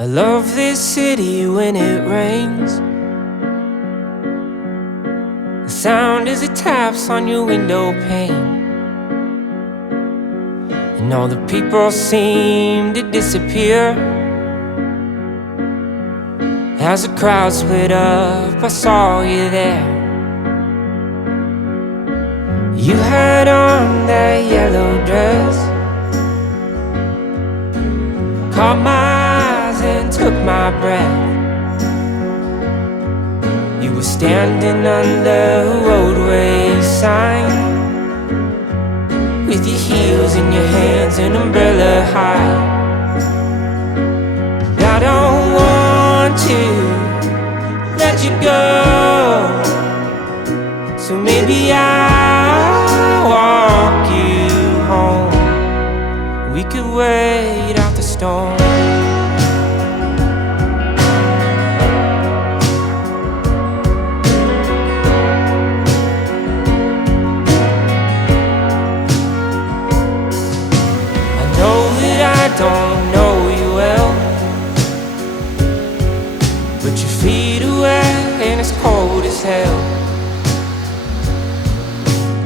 I love this city when it rains. The sound as it taps on your window pane. And all the people seem to disappear. As the crowd split up, I saw you there. You had on that yellow dress, caught my eyes and took my breath. You were standing under a roadway sign, with your heels in your hands and umbrella high. I don't want to let you go, so maybe I'll walk you home. We could wait out the storm. Don't know you well, but your feet are wet and it's cold as hell.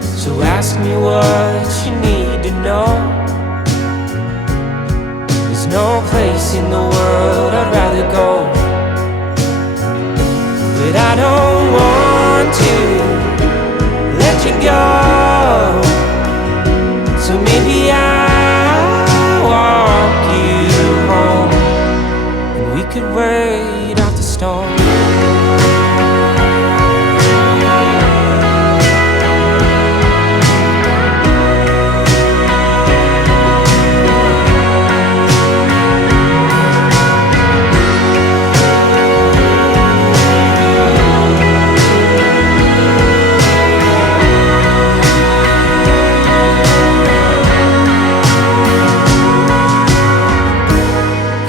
So ask me what you need to know. There's no place in the world I'd rather go, but I don't want to let you go, so maybe I'll walk you home, and we could wait out the storm.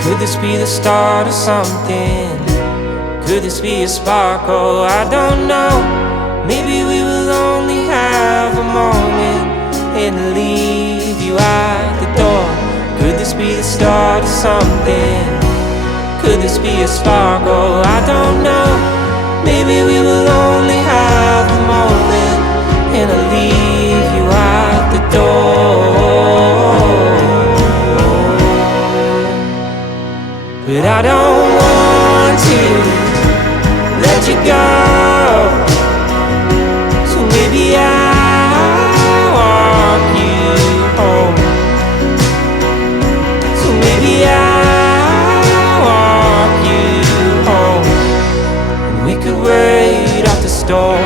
Could this be the start of something? Could this be a sparkle? I don't know. Maybe we will only have a moment and leave you at the door. Could this be the start of something? Could this be a sparkle? I don't know. Maybe we will only have a moment and I'll leave you at the door. But I don't want to let you go, so maybe I'll walk you home. So maybe I'll walk you home, and we could wait out the storm.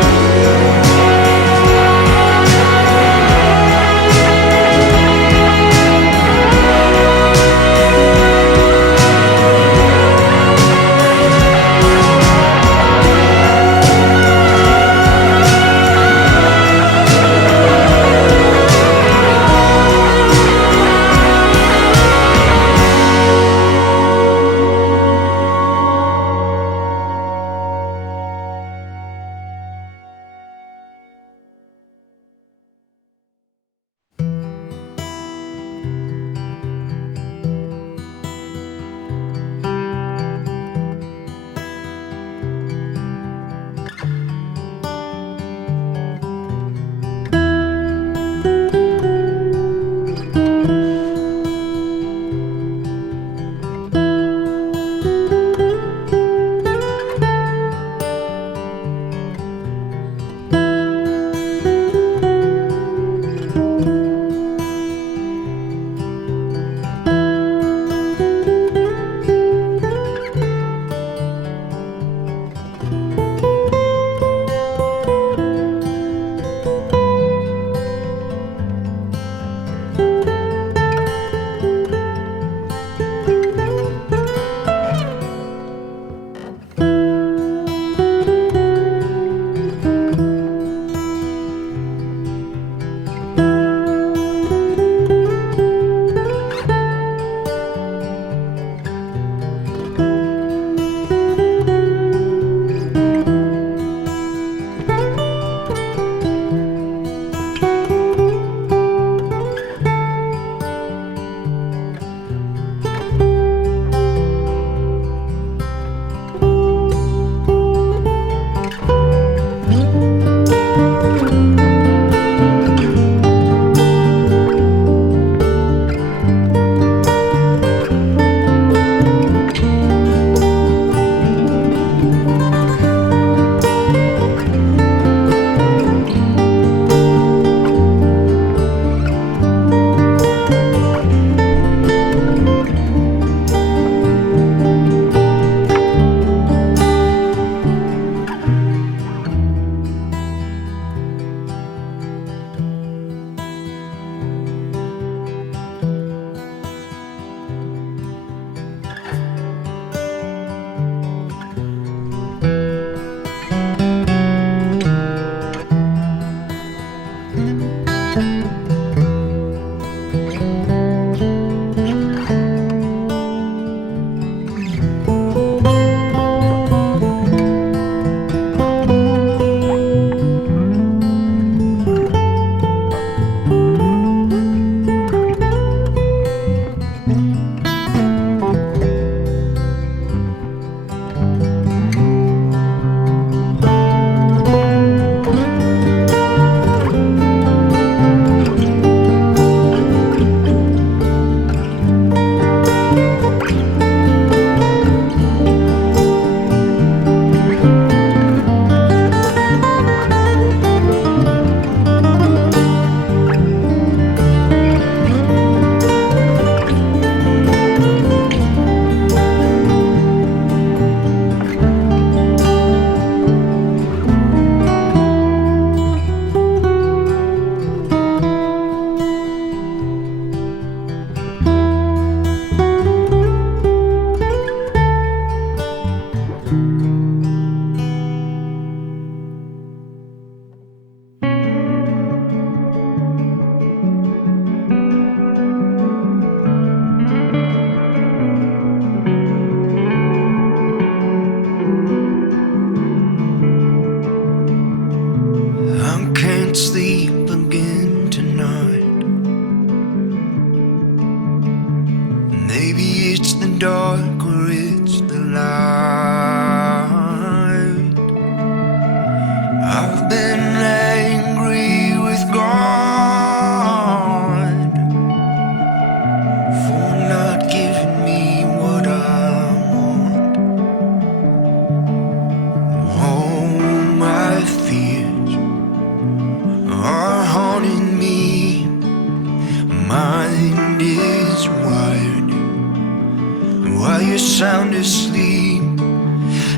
sound asleep,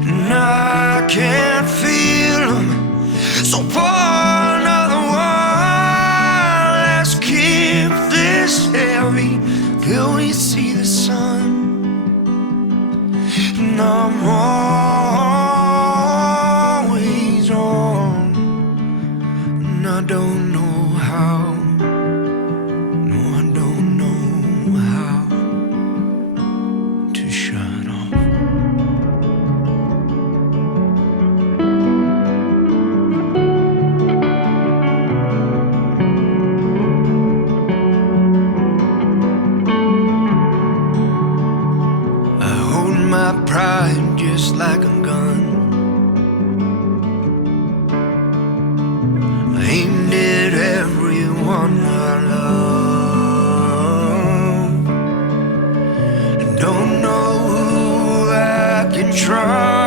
and I can't feel them. So pour another one. Let's keep this heavy till we see the sun. And I'm always on, and I don't know how. No, I don't know how to shut off. I hold my pride just like a gun, aimed at everyone I love. I don't know who I can trust.